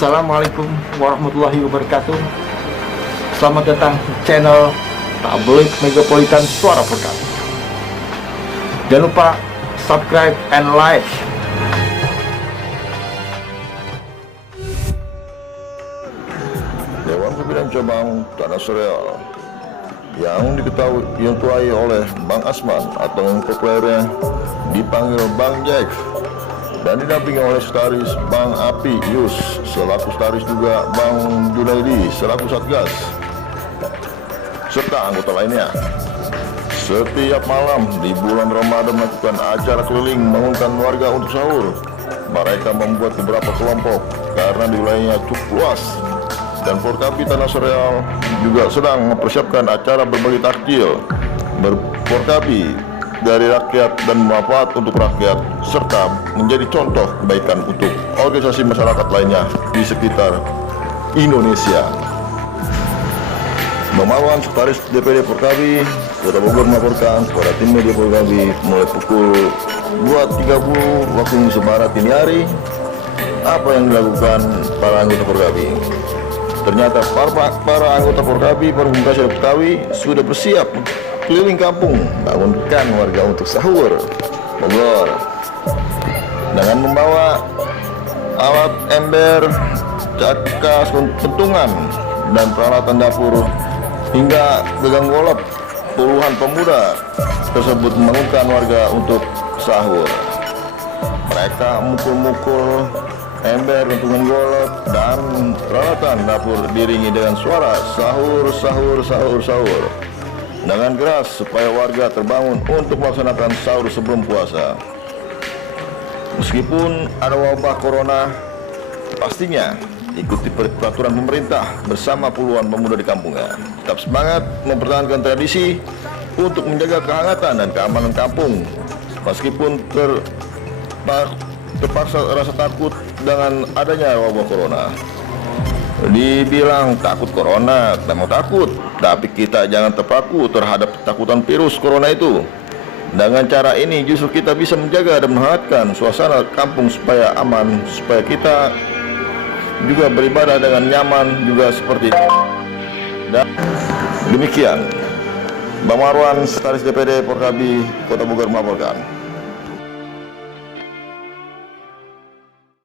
Assalamualaikum warahmatullahi wabarakatuh. Selamat datang di channel Tabloid Megapolitan Suara Perkata. Jangan lupa subscribe and like. Dewan Pimpinan Cabang Tanah Sereal yang diketuai oleh Bang Asman atau yang populernya dipanggil Bang Jack, dan didampingi oleh Sekretaris Bang Api Yus, selaku Sekretaris juga Bang Junaidi selaku Satgas, serta anggota lainnya. Setiap malam di bulan Ramadan melakukan acara keliling mengundang warga untuk sahur. Mereka membuat beberapa kelompok karena di wilayahnya cukup luas, dan Forkapi Tanah Sereal juga sedang mempersiapkan acara berbagi takjil Forkapi dari rakyat dan manfaat untuk rakyat, serta menjadi contoh kebaikan untuk organisasi masyarakat lainnya di sekitar Indonesia. Bang Marwan, Sekretaris DPD Forkapi Kota Bogor, melaporkan kepada tim media Forkapi mulai pukul 2.30 waktu Indonesia Barat ini hari apa yang dilakukan para anggota Forkapi. Ternyata para anggota Forkapi, para komunikasi Betawi sudah bersiap keliling kampung bangunkan warga untuk sahur Bogor dengan membawa alat ember, cakas, pentungan, dan peralatan dapur hingga gagang golok. Puluhan pemuda tersebut membangunkan warga untuk sahur. Mereka mukul-mukul ember, pentungan golok, dan peralatan dapur diiringi dengan suara sahur, sahur, sahur, sahur dengan keras supaya warga terbangun untuk melaksanakan sahur sebelum puasa. Meskipun ada wabah corona, pastinya ikuti peraturan pemerintah bersama puluhan pemuda di kampungnya. Tetap semangat mempertahankan tradisi untuk menjaga kehangatan dan keamanan kampung. Meskipun terpaksa rasa takut dengan adanya wabah corona. Dibilang takut corona, memang takut, tapi kita jangan terpaku terhadap ketakutan virus corona itu. Dengan cara ini justru kita bisa menjaga dan menghangatkan suasana kampung supaya aman, supaya kita juga beribadah dengan nyaman juga seperti itu. Dan demikian, Bang Marwan, Sekretaris DPD Forkapi Kota Bogor melaporkan.